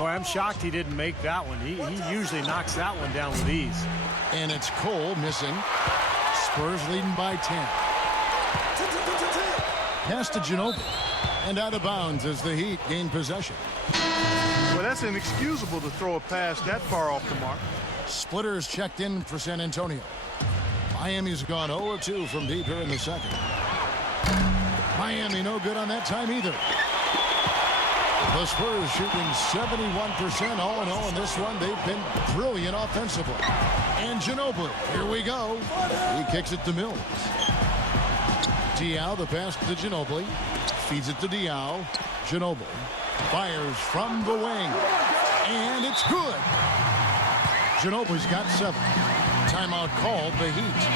Boy, I'm shocked he didn't make that one. He usually knocks that one down with ease. And it's Cole missing. Spurs leading by 10. Pass to Ginobili. And out of bounds as the Heat gain possession. Well, that's inexcusable to throw a pass that far off the mark. Splitters checked in for San Antonio. Miami's gone 0-2 from deep here in the second. Miami no good on that time either. The Spurs shooting 71% all in all in this one. They've been brilliant offensively. And Ginobili, here we go. He kicks it to Mills. Diaw, the pass to Ginobili. Feeds it to Diaw. Ginobili fires from the wing. And it's good. Ginobili's got 7. Timeout called the Heat.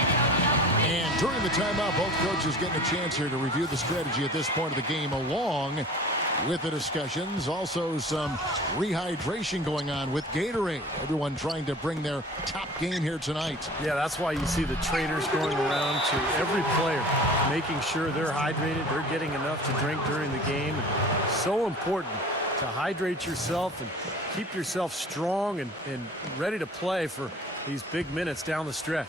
And during the timeout, both coaches getting a chance here to review the strategy at this point of the game along with the discussions. Also some rehydration going on with Gatorade. Everyone trying to bring their top game here tonight. Yeah, that's why you see the traders going around to every player, making sure they're hydrated, they're getting enough to drink during the game. And so important to hydrate yourself and keep yourself strong and ready to play for these big minutes down the stretch.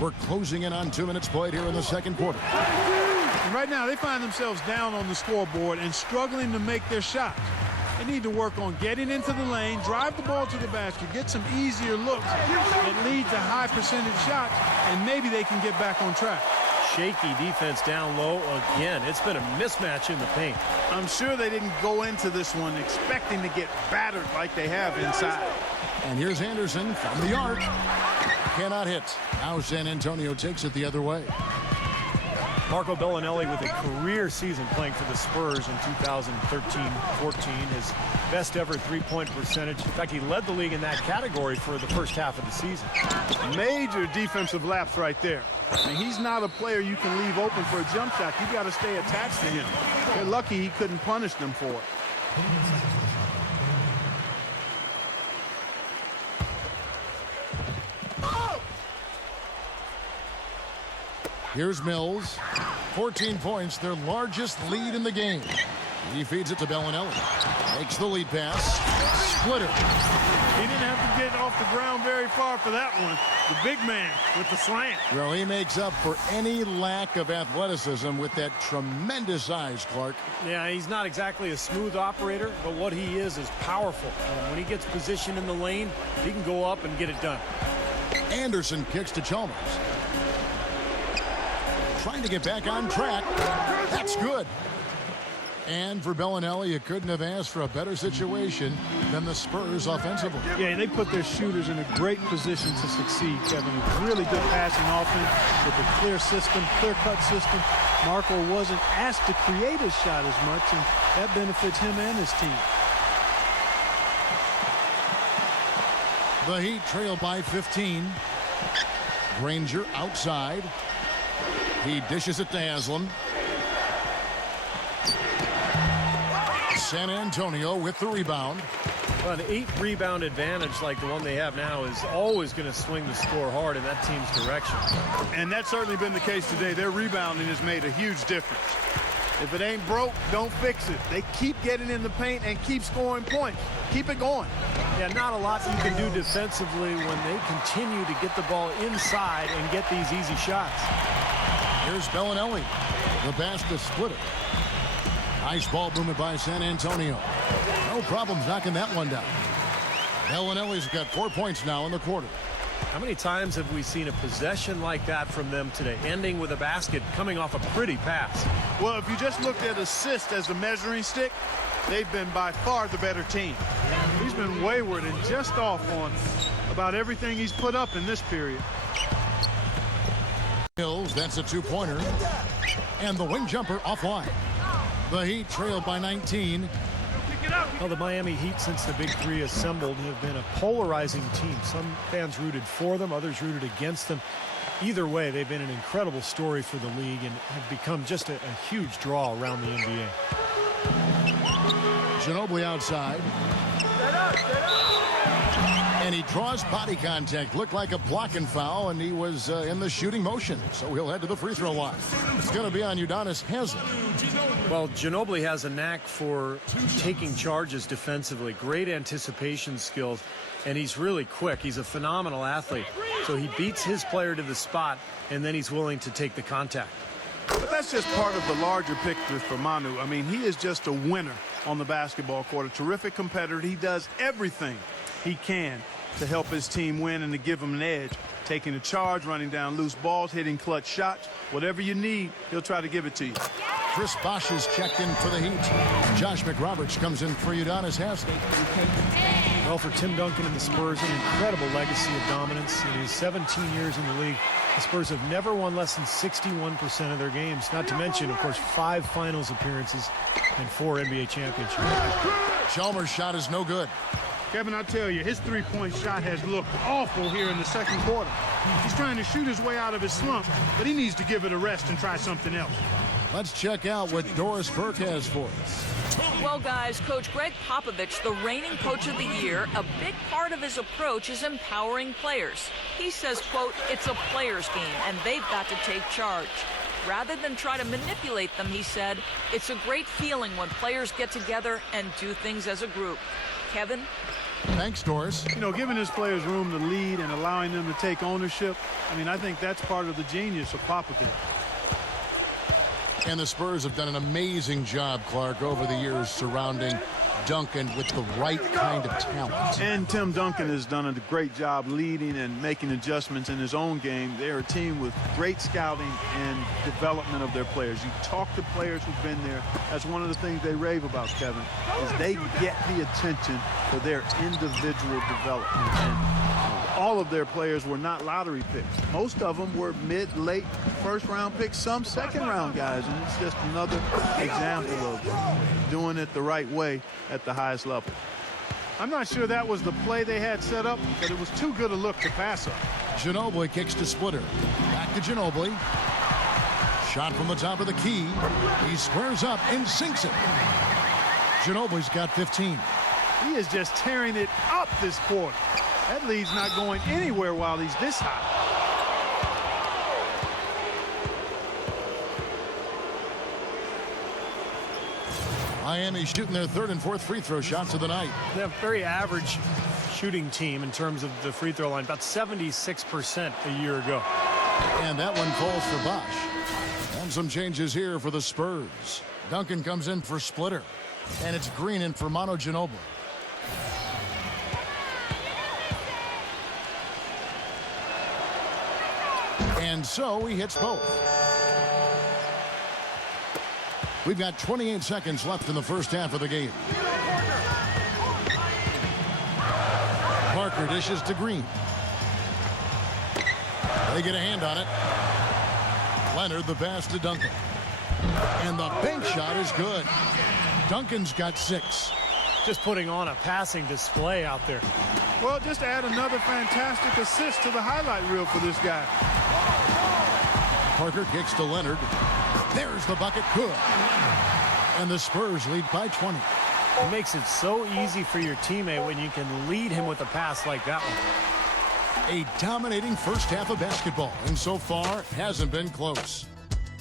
We're closing in on 2 minutes played here in the second quarter. And right now, they find themselves down on the scoreboard and struggling to make their shots. They need to work on getting into the lane, drive the ball to the basket, get some easier looks that lead to high percentage shots, and maybe they can get back on track. Shaky defense down low again. It's been a mismatch in the paint. I'm sure they didn't go into this one expecting to get battered like they have inside. And here's Anderson from the arc. Cannot hit. Now San Antonio takes it the other way. Marco Bellinelli with a career season playing for the Spurs in 2013-14. His best ever three-point percentage. In fact, he led the league in that category for the first half of the season. Major defensive lapse right there. I mean, he's not a player you can leave open for a jump shot. You got to stay attached to him. They're lucky he couldn't punish them for it. Here's Mills. 14 points, their largest lead in the game. He feeds it to Bellinelli. Makes the lead pass. Splitter. He didn't have to get off the ground very far for that one. The big man with the slant. Well, he makes up for any lack of athleticism with that tremendous size, Clark. Yeah, he's not exactly a smooth operator, but what he is powerful. And when he gets positioned in the lane, he can go up and get it done. Anderson kicks to Chalmers. Trying to get back on track. That's good. And for Bellinelli, you couldn't have asked for a better situation than the Spurs offensively. Yeah, they put their shooters in a great position to succeed, Kevin. Really good passing offense with a clear system, clear-cut system. Marco wasn't asked to create his shot as much, and that benefits him and his team. The Heat trail by 15. Granger outside. He dishes it to Haslam. San Antonio with the rebound. Well, an 8-rebound advantage like the one they have now is always going to swing the score hard in that team's direction. And that's certainly been the case today. Their rebounding has made a huge difference. If it ain't broke, don't fix it. They keep getting in the paint and keep scoring points. Keep it going. Yeah, not a lot you can do defensively when they continue to get the ball inside and get these easy shots. Here's Bellinelli. The pass to Splitter. Nice ball movement by San Antonio. No problems knocking that one down. Bellinelli's got 4 points now in the quarter. How many times have we seen a possession like that from them today, ending with a basket coming off a pretty pass? Well, if you just looked at assists as a measuring stick, they've been by far the better team. He's been wayward and just off on about everything he's put up in this period. Mills, that's a two-pointer. And the wing jumper offline. The Heat trailed by 19. Well, the Miami Heat, since the Big Three assembled, have been a polarizing team. Some fans rooted for them, others rooted against them. Either way, they've been an incredible story for the league and have become just a huge draw around the NBA. Ginobili outside. And he draws body contact. Looked like a blocking foul, and he was in the shooting motion. So he'll head to the free throw line. It's going to be on Udonis Haslem. Well, Ginobili has a knack for taking charges defensively. Great anticipation skills, and he's really quick. He's a phenomenal athlete. So he beats his player to the spot, and then he's willing to take the contact. But that's just part of the larger picture for Manu. I mean, he is just a winner on the basketball court, a terrific competitor. He does everything he can to help his team win and to give him an edge. Taking a charge, running down loose balls, hitting clutch shots. Whatever you need, he'll try to give it to you. Chris Bosh is checked in for the Heat. Josh McRoberts comes in for Udonis Haslem. Well, for Tim Duncan and the Spurs, an incredible legacy of dominance. In his 17 years in the league, the Spurs have never won less than 61% of their games. Not to mention, of course, 5 finals appearances and 4 NBA championships. Chalmers' shot is no good. Kevin, I tell you, his three-point shot has looked awful here in the second quarter. He's trying to shoot his way out of his slump, but he needs to give it a rest and try something else. Let's check out what Doris Burke has for us. Well, guys, Coach Greg Popovich, the reigning coach of the year, a big part of his approach is empowering players. He says, quote, it's a player's game, and they've got to take charge. Rather than try to manipulate them, he said, it's a great feeling when players get together and do things as a group. Kevin? Thanks, Doris. You know, giving his players room to lead and allowing them to take ownership, I mean, I think that's part of the genius of Popovich. And the Spurs have done an amazing job, Clark, over the years surrounding Duncan with the right kind of talent. And Tim Duncan has done a great job leading and making adjustments in his own game. They're a team with great scouting and development of their players. You talk to players who've been there. That's one of the things they rave about, Kevin, is they get the attention for their individual development. And all of their players were not lottery picks. Most of them were mid, late first-round picks, some second-round guys. And it's just another example of doing it the right way at the highest level. I'm not sure that was the play they had set up, but it was too good a look to pass up. Ginobili kicks to Splitter. Back to Ginobili. Shot from the top of the key. He squares up and sinks it. Ginobili's got 15. He is just tearing it up this quarter. That lead's not going anywhere while he's this high. Miami shooting their third and fourth free throw shots of the night. They have a very average shooting team in terms of the free throw line, about 76% a year ago. And that one falls for Bosh. And some changes here for the Spurs. Duncan comes in for Splitter. And it's Green in for Manu Ginobili. And so he hits both. We've got 28 seconds left in the first half of the game. Parker dishes to Green. They get a hand on it. Leonard the pass to Duncan. And the bank shot is good. Duncan's got 6. Just putting on a passing display out there. Well, just add another fantastic assist to the highlight reel for this guy. Parker kicks to Leonard. There's the bucket. Good. And the Spurs lead by 20. It makes it so easy for your teammate when you can lead him with a pass like that one. A dominating first half of basketball, and so far hasn't been close.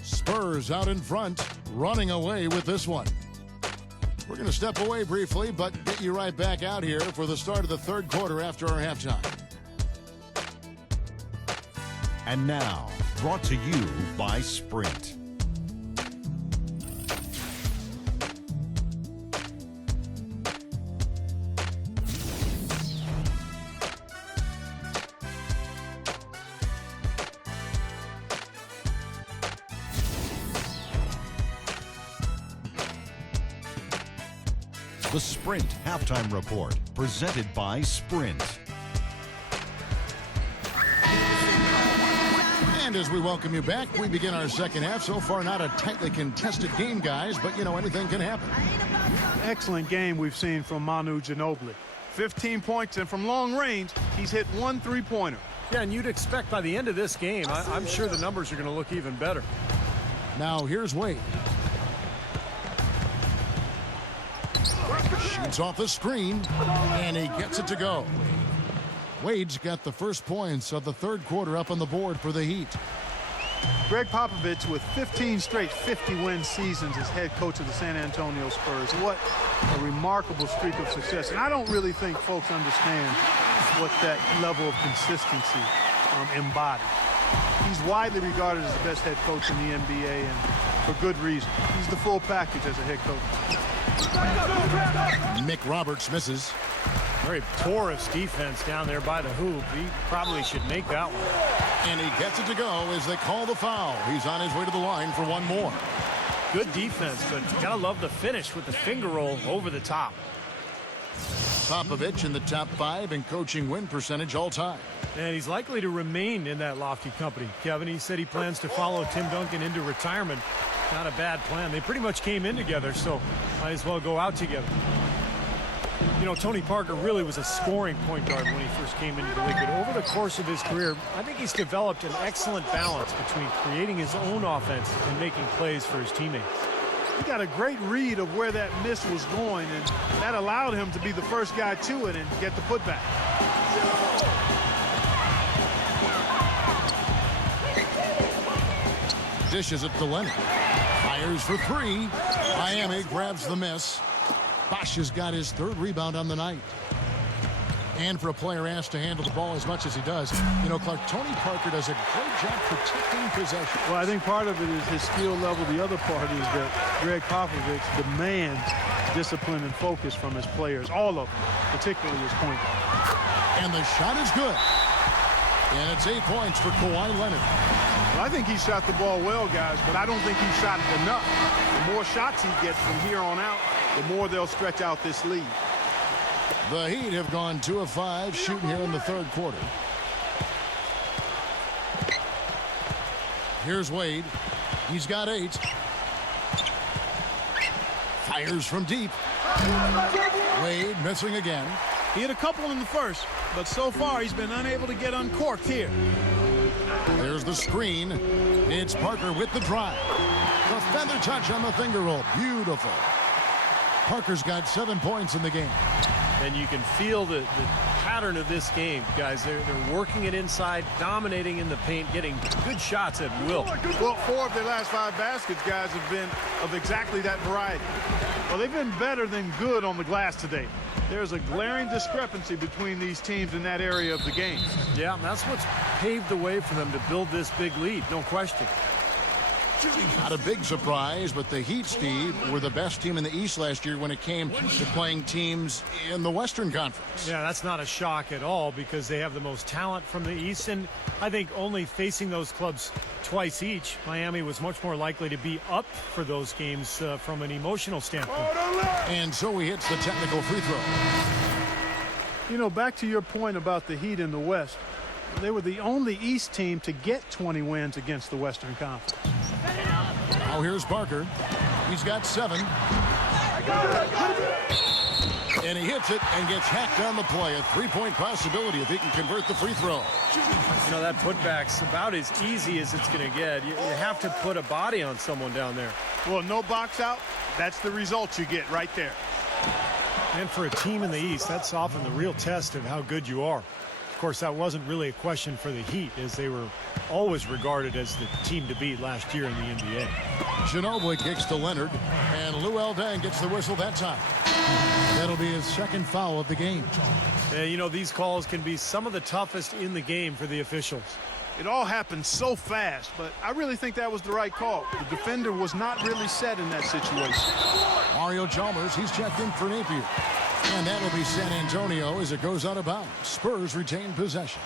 Spurs out in front, running away with this one. We're going to step away briefly, but get you right back out here for the start of the third quarter after our halftime. And now, brought to you by Sprint. The Sprint Halftime Report, presented by Sprint. And as we welcome you back, we begin our second half. So far, not a tightly contested game, guys, but, you know, anything can happen. Excellent game we've seen from Manu Ginobili. 15 points, and from long range, he's hit 1 3-pointer. Yeah, and you'd expect by the end of this game, I'm sure the numbers are going to look even better. Now, here's Wade. Shoots off the screen, and he gets it to go. Wade's got the first points of the third quarter up on the board for the Heat. Greg Popovich with 15 straight 50-win seasons as head coach of the San Antonio Spurs. What a remarkable streak of success. And I don't really think folks understand what that level of consistency embodies. He's widely regarded as the best head coach in the NBA, and for good reason. He's the full package as a head coach. Mick Roberts misses. Very porous defense down there by the hoop. He probably should make that one. And he gets it to go as they call the foul. He's on his way to the line for one more. Good defense, but you gotta love the finish with the finger roll over the top. Popovich in the top 5 in coaching win percentage all time. And he's likely to remain in that lofty company. Kevin, he said he plans to follow Tim Duncan into retirement. Not a bad plan. They pretty much came in together, so might as well go out together. You know, Tony Parker really was a scoring point guard when he first came into the league, but over the course of his career, I think he's developed an excellent balance between creating his own offense and making plays for his teammates. He got a great read of where that miss was going, and that allowed him to be the first guy to it and get the putback. Dishes it to Leonard. Fires for 3. Miami grabs the miss. Bosch has got his 3rd rebound on the night. And for a player asked to handle the ball as much as he does, you know, Clark, Tony Parker does a great job protecting possession. Well, I think part of it is his skill level. The other part is that Greg Popovich demands discipline and focus from his players, all of them, particularly his point guard. And the shot is good. And it's 8 points for Kawhi Leonard. Well, I think he shot the ball well, guys, but I don't think he shot it enough. The more shots he gets from here on out, the more they'll stretch out this lead. The Heat have gone 2 of 5 shooting here in the third quarter. Here's Wade. He's got 8. Fires from deep. Wade missing again. He had a couple in the first, but so far he's been unable to get uncorked here. There's the screen. It's Parker with the drive. The feather touch on the finger roll. Beautiful. Parker's got 7 points in the game. And you can feel the pattern of this game, guys. They're working it inside, dominating in the paint, getting good shots at will. Well, 4 of their last 5 baskets, guys, have been of exactly that variety. Well, they've been better than good on the glass today. There's a glaring discrepancy between these teams in that area of the game. Yeah, that's what's paved the way for them to build this big lead, no question. Not a big surprise, but the Heat, Steve, were the best team in the East last year when it came to playing teams in the Western Conference. Yeah, that's not a shock at all because they have the most talent from the East, and I think only facing those clubs twice each, Miami was much more likely to be up for those games from an emotional standpoint. And so he hits the technical free throw. You know, back to your point about the Heat in the West, they were the only East team to get 20 wins against the Western Conference. Now here's Parker. He's got 7. And he hits it and gets hacked on the play. A 3-point possibility if he can convert the free throw. You know, that putback's about as easy as it's going to get. You have to put a body on someone down there. Well, no box out, that's the result you get right there. And for a team in the East, that's often the real test of how good you are. Of course, that wasn't really a question for the Heat, as they were always regarded as the team to beat last year in the NBA. Ginobili kicks to Leonard, and Luol Deng gets the whistle that time. That'll be his 2nd foul of the game. You know, these calls can be some of the toughest in the game for the officials. It all happened so fast, but I really think that was the right call. The defender was not really set in that situation. Mario Chalmers, he's checked in for Napier. And that'll be San Antonio as it goes out of bounds. Spurs retain possession.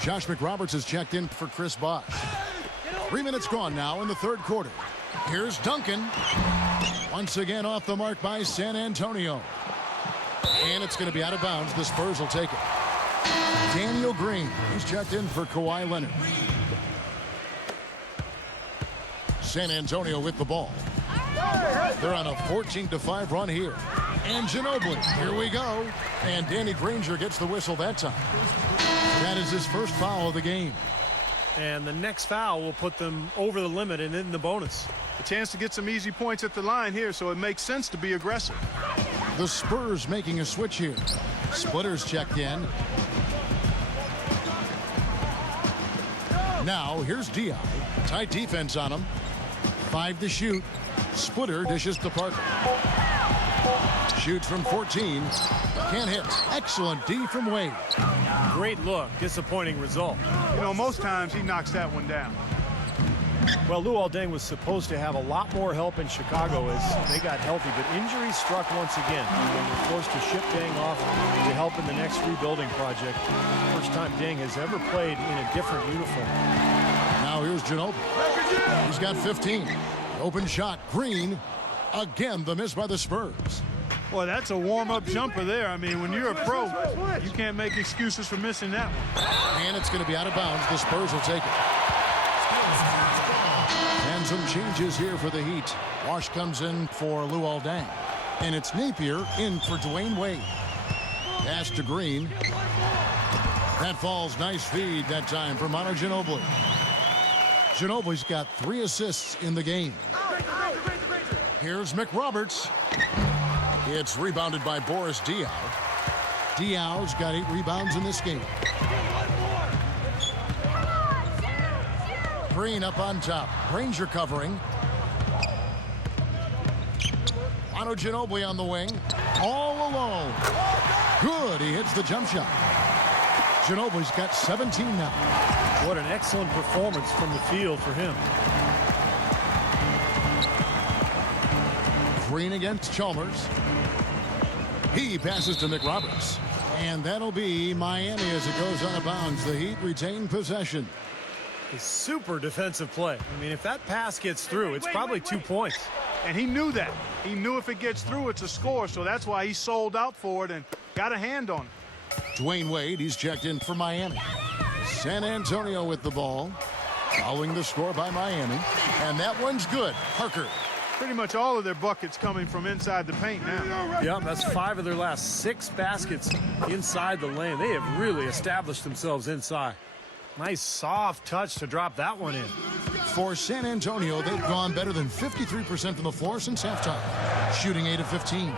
Josh McRoberts has checked in for Chris Bosh. 3 minutes gone now in the third quarter. Here's Duncan. Once again off the mark by San Antonio. And it's going to be out of bounds. The Spurs will take it. Daniel Green, he's checked in for Kawhi Leonard. San Antonio with the ball. They're on a 14-5 run here. And Ginobili, here we go. And Danny Granger gets the whistle that time. That is his first foul of the game. And the next foul will put them over the limit and in the bonus. A chance to get some easy points at the line here, so it makes sense to be aggressive. The Spurs making a switch here. Splitters checked in. Now here's Dion. Tight defense on him. 5 to shoot. Splitter dishes to Parker. Shoots from 14. Can't hit. Excellent D from Wade. Great look. Disappointing result. You know, most times he knocks that one down. Well, Rebounding was supposed to have a lot more help in Chicago as they got healthy, but injuries struck once again. They were forced to ship Deng off to help in the next rebuilding project. First time Deng has ever played in a different uniform. Now here's Ginobili. He's got 15. Open shot. Green. Again, the miss by the Spurs. Boy, that's a warm-up jumper there. I mean, when you're a pro, you can't make excuses for missing that one. And it's going to be out of bounds. The Spurs will take it. And some changes here for the Heat. Wash comes in for Luol-Deng. And it's Napier in for Dwayne Wade. Pass to Green. That falls. Nice feed that time for Manu Ginobili. Ginobili's got 3 assists in the game. Here's McRoberts. It's rebounded by Boris Diaw. Diaw's got 8 rebounds in this game. Green up on top. Granger covering. Manu Ginobili on the wing. All alone. Good. He hits the jump shot. Ginobili's got 17 now. What an excellent performance from the field for him. Green against Chalmers. He passes to McRoberts. And that'll be Miami as it goes out of bounds. The Heat retain possession. A super defensive play. I mean, if that pass gets through, it's probably 2 points. And he knew that. He knew if it gets through, it's a score, so that's why he sold out for it and got a hand on it. Dwayne Wade, he's checked in for Miami. San Antonio with the ball. Following the score by Miami. And that one's good. Parker. Pretty much all of their buckets coming from inside the paint now. Yeah, that's 5 of their last 6 baskets inside the lane. They have really established themselves inside. Nice soft touch to drop that one in. For San Antonio, they've gone better than 53% from the floor since halftime. Shooting 8 of 15.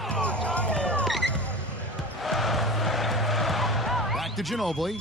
Back to Ginobili.